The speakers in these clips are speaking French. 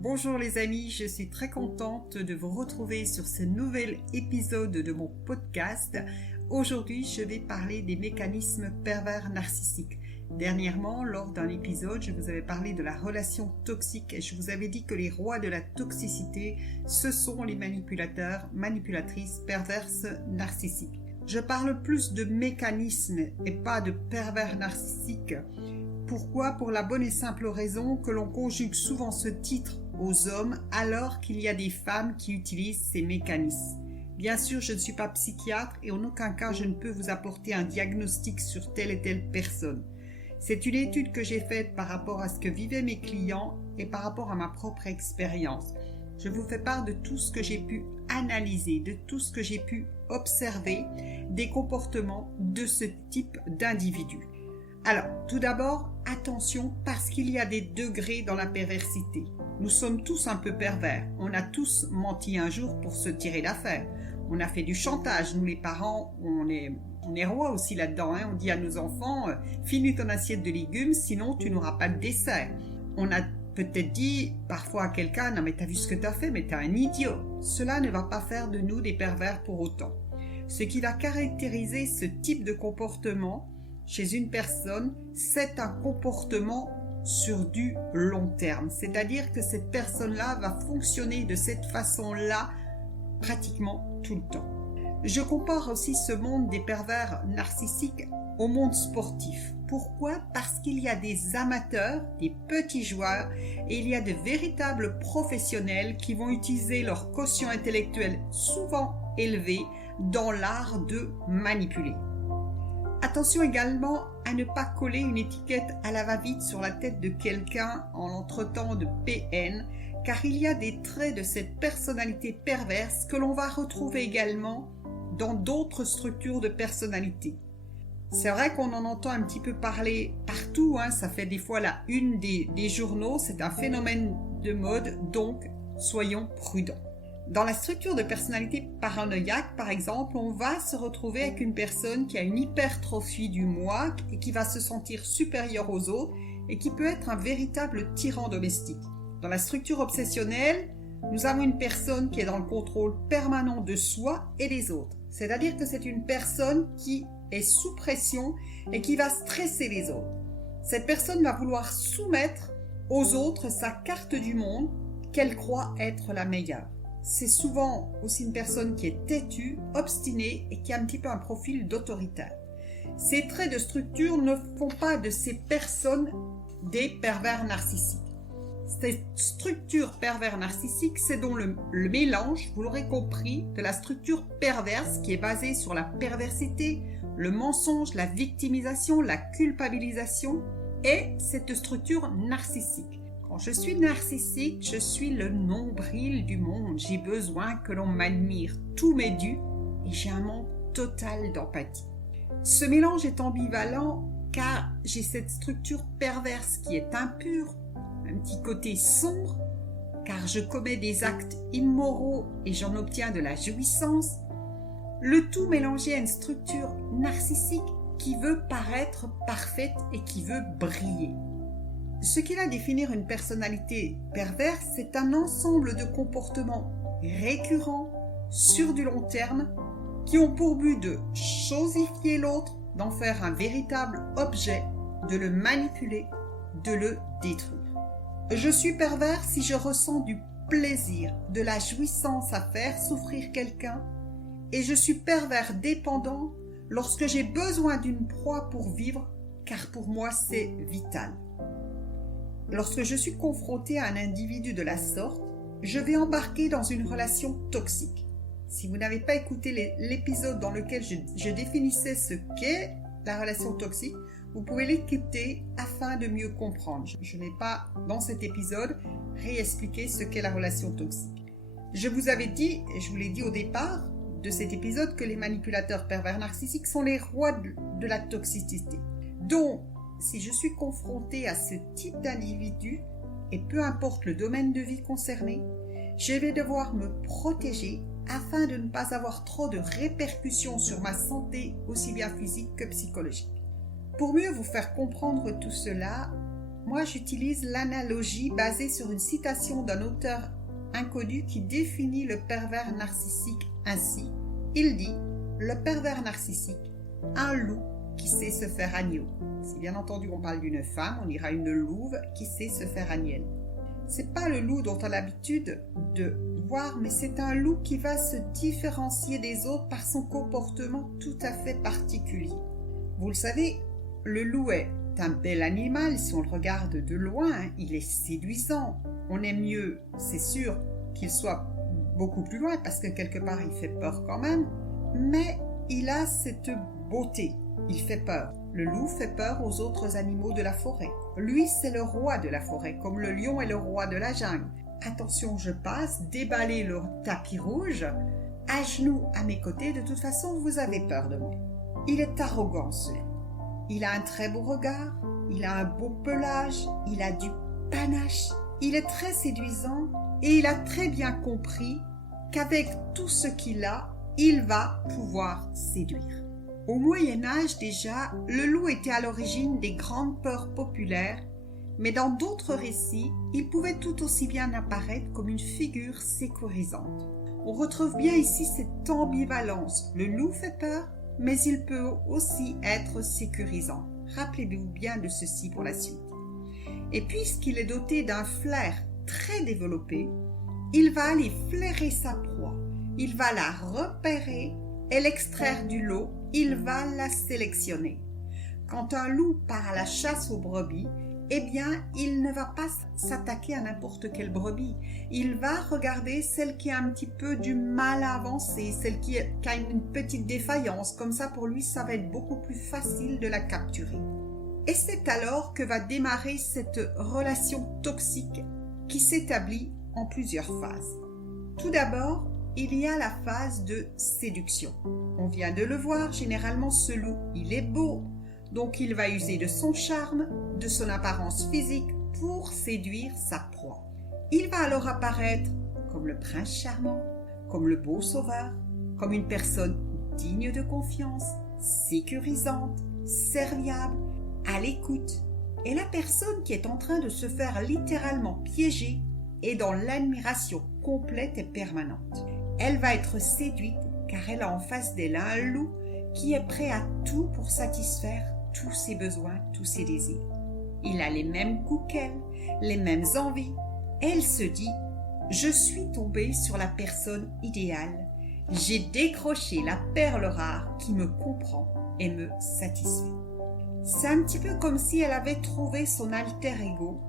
Bonjour les amis, je suis très contente de vous retrouver sur ce nouvel épisode de mon podcast. Aujourd'hui, je vais parler des mécanismes pervers narcissiques. Dernièrement, lors d'un épisode, je vous avais parlé de la relation toxique et je vous avais dit que les rois de la toxicité, ce sont les manipulateurs, manipulatrices, perverses, narcissiques. Je parle plus de mécanismes et pas de pervers narcissiques. Pourquoi ? Pour la bonne et simple raison que l'on conjugue souvent ce titre aux hommes alors qu'il y a des femmes qui utilisent ces mécanismes. Bien sûr, je ne suis pas psychiatre et en aucun cas je ne peux vous apporter un diagnostic sur telle et telle personne. C'est une étude que j'ai faite par rapport à ce que vivaient mes clients et par rapport à ma propre expérience. Je vous fais part de tout ce que j'ai pu analyser, de tout ce que j'ai pu observer des comportements de ce type d'individus. Alors, tout d'abord, attention parce qu'il y a des degrés dans la perversité. Nous sommes tous un peu pervers. On a tous menti un jour pour se tirer d'affaire. On a fait du chantage. Nous, les parents, on est rois aussi là-dedans. On dit à nos enfants, finis ton assiette de légumes, sinon tu n'auras pas de dessert. On a peut-être dit parfois à quelqu'un, non mais t'as vu ce que t'as fait, mais t'es un idiot. Cela ne va pas faire de nous des pervers pour autant. Ce qui va caractériser ce type de comportement chez une personne, c'est un comportement sur du long terme. C'est-à-dire que cette personne-là va fonctionner de cette façon-là pratiquement tout le temps. Je compare aussi ce monde des pervers narcissiques au monde sportif. Pourquoi ? Parce qu'il y a des amateurs, des petits joueurs, et il y a de véritables professionnels qui vont utiliser leur quotient intellectuel souvent élevé dans l'art de manipuler. Attention également à ne pas coller une étiquette à la va-vite sur la tête de quelqu'un en l'entretenant de PN, car il y a des traits de cette personnalité perverse que l'on va retrouver également dans d'autres structures de personnalité. C'est vrai qu'on en entend un petit peu parler partout, ça fait des fois la une des journaux, c'est un phénomène de mode, donc soyons prudents. Dans la structure de personnalité paranoïaque, par exemple, on va se retrouver avec une personne qui a une hypertrophie du moi et qui va se sentir supérieure aux autres et qui peut être un véritable tyran domestique. Dans la structure obsessionnelle, nous avons une personne qui est dans le contrôle permanent de soi et des autres. C'est-à-dire que c'est une personne qui est sous pression et qui va stresser les autres. Cette personne va vouloir soumettre aux autres sa carte du monde qu'elle croit être la meilleure. C'est souvent aussi une personne qui est têtue, obstinée et qui a un petit peu un profil d'autoritaire. Ces traits de structure ne font pas de ces personnes des pervers narcissiques. Cette structure pervers narcissique, c'est donc le mélange, vous l'aurez compris, de la structure perverse qui est basée sur la perversité, le mensonge, la victimisation, la culpabilisation et cette structure narcissique. Quand je suis narcissique, je suis le nombril du monde. J'ai besoin que l'on m'admire. Tout m'est dû et j'ai un manque total d'empathie. Ce mélange est ambivalent car j'ai cette structure perverse qui est impure, un petit côté sombre, car je commets des actes immoraux et j'en obtiens de la jouissance. Le tout mélangé à une structure narcissique qui veut paraître parfaite et qui veut briller. Ce qui va définir une personnalité perverse, c'est un ensemble de comportements récurrents, sur du long terme, qui ont pour but de chosifier l'autre, d'en faire un véritable objet, de le manipuler, de le détruire. Je suis pervers si je ressens du plaisir, de la jouissance à faire souffrir quelqu'un, et je suis pervers dépendant lorsque j'ai besoin d'une proie pour vivre, car pour moi c'est vital. Lorsque je suis confrontée à un individu de la sorte, je vais embarquer dans une relation toxique. Si vous n'avez pas écouté l'épisode dans lequel je définissais ce qu'est la relation toxique, vous pouvez l'écouter afin de mieux comprendre. Je n'ai pas, dans cet épisode, réexpliqué ce qu'est la relation toxique. Je vous avais dit, et je vous l'ai dit au départ de cet épisode, que les manipulateurs pervers narcissiques sont les rois de la toxicité. Donc, si je suis confrontée à ce type d'individu, et peu importe le domaine de vie concerné, je vais devoir me protéger afin de ne pas avoir trop de répercussions sur ma santé, aussi bien physique que psychologique. Pour mieux vous faire comprendre tout cela, Moi, j'utilise l'analogie basée sur une citation d'un auteur inconnu qui définit le pervers narcissique ainsi. Il dit « Le pervers narcissique, un loup qui sait se faire agneau. » Si bien entendu on parle d'une femme, on dira une louve qui sait se faire agnelle. C'est pas le loup dont on a l'habitude de voir, mais c'est un loup qui va se différencier des autres par son comportement tout à fait particulier. Vous le savez, le loup est un bel animal si on le regarde de loin, il est séduisant. On aime mieux, c'est sûr, qu'il soit beaucoup plus loin parce que quelque part il fait peur quand même, mais il a cette beauté, il fait peur. Le loup fait peur aux autres animaux de la forêt. Lui, c'est le roi de la forêt, comme le lion est le roi de la jungle. Attention, je passe, déballez le tapis rouge, à genoux à mes côtés, de toute façon, vous avez peur de moi. Il est arrogant, celui-là. Il a un très beau regard, il a un beau pelage, il a du panache, il est très séduisant et il a très bien compris qu'avec tout ce qu'il a, il va pouvoir séduire. Au Moyen-Âge déjà, le loup était à l'origine des grandes peurs populaires, mais dans d'autres récits, il pouvait tout aussi bien apparaître comme une figure sécurisante. On retrouve bien ici cette ambivalence. Le loup fait peur, mais il peut aussi être sécurisant. Rappelez-vous bien de ceci pour la suite. Et puisqu'il est doté d'un flair très développé, il va aller flairer sa proie, il va la repérer et l'extraire du lot, il va la sélectionner. Quand un loup part à la chasse aux brebis, eh bien, il ne va pas s'attaquer à n'importe quelle brebis. Il va regarder celle qui a un petit peu du mal à avancer, celle qui a une petite défaillance. Comme ça, pour lui, ça va être beaucoup plus facile de la capturer. Et c'est alors que va démarrer cette relation toxique qui s'établit en plusieurs phases. Tout d'abord, il y a la phase de séduction. On vient de le voir, généralement ce loup, il est beau, donc il va user de son charme, de son apparence physique pour séduire sa proie. Il va alors apparaître comme le prince charmant, comme le beau sauveur, comme une personne digne de confiance, sécurisante, serviable, à l'écoute. Et la personne qui est en train de se faire littéralement piéger est dans l'admiration complète et permanente. Elle va être séduite car elle a en face d'elle un loup qui est prêt à tout pour satisfaire tous ses besoins, tous ses désirs. Il a les mêmes goûts qu'elle, les mêmes envies. Elle se dit « Je suis tombée sur la personne idéale. J'ai décroché la perle rare qui me comprend et me satisfait. » C'est un petit peu comme si elle avait trouvé son alter ego.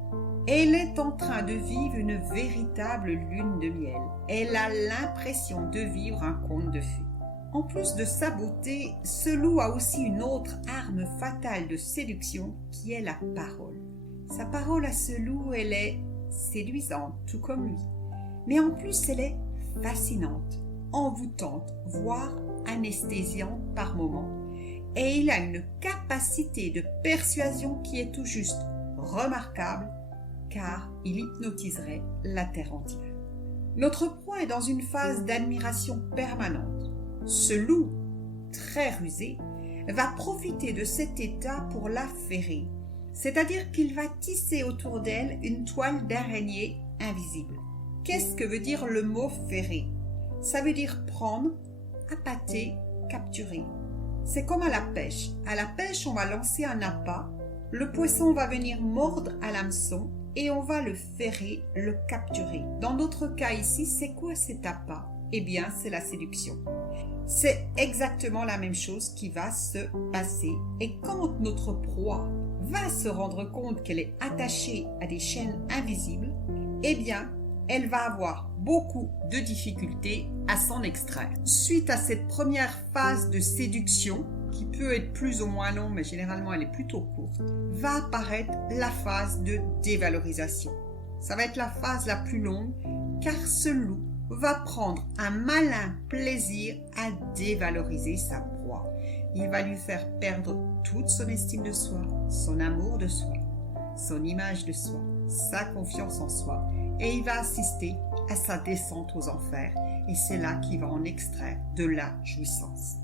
Elle est en train de vivre une véritable lune de miel. Elle a l'impression de vivre un conte de fées. En plus de sa beauté, ce loup a aussi une autre arme fatale de séduction qui est la parole. Sa parole à ce loup, elle est séduisante, tout comme lui. Mais en plus, elle est fascinante, envoûtante, voire anesthésiante par moments. Et il a une capacité de persuasion qui est tout juste remarquable, car il hypnotiserait la terre entière. Notre proie est dans une phase d'admiration permanente. Ce loup, très rusé, va profiter de cet état pour la ferrer, c'est-à-dire qu'il va tisser autour d'elle une toile d'araignée invisible. Qu'est-ce que veut dire le mot ferrer? Ça veut dire prendre, appâter, capturer. C'est comme à la pêche. À la pêche, on va lancer un appât, le poisson va venir mordre à l'hameçon et on va le ferrer, le capturer. Dans notre cas ici, c'est quoi cet appât? Eh bien, c'est la séduction. C'est exactement la même chose qui va se passer. Et quand notre proie va se rendre compte qu'elle est attachée à des chaînes invisibles, eh bien, elle va avoir beaucoup de difficultés à s'en extraire. Suite à cette première phase de séduction, qui peut être plus ou moins longue, mais généralement elle est plutôt courte, va apparaître la phase de dévalorisation. Ça va être la phase la plus longue, car ce loup va prendre un malin plaisir à dévaloriser sa proie. Il va lui faire perdre toute son estime de soi, son amour de soi, son image de soi, sa confiance en soi, et il va assister à sa descente aux enfers, et c'est là qu'il va en extraire de la jouissance.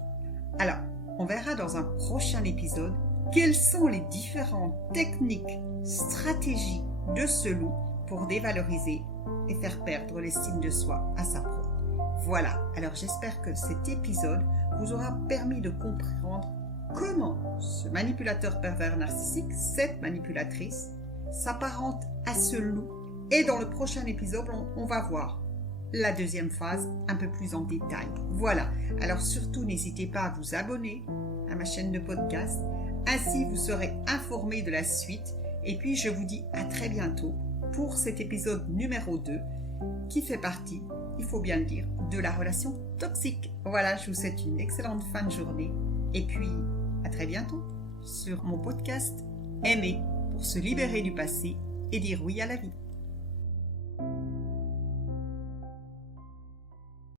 Alors, on verra dans un prochain épisode quelles sont les différentes techniques stratégie de ce loup pour dévaloriser et faire perdre l'estime de soi à sa proie. Voilà, alors j'espère que cet épisode vous aura permis de comprendre comment ce manipulateur pervers narcissique, cette manipulatrice, s'apparente à ce loup. Et dans le prochain épisode, on va voir la deuxième phase un peu plus en détail. Voilà, alors surtout n'hésitez pas à vous abonner à ma chaîne de podcast. Ainsi, vous serez informé de la suite. Et puis, je vous dis à très bientôt pour cet épisode numéro 2 qui fait partie, il faut bien le dire, de la relation toxique. Voilà, je vous souhaite une excellente fin de journée. Et puis, à très bientôt sur mon podcast Aimer pour se libérer du passé et dire oui à la vie.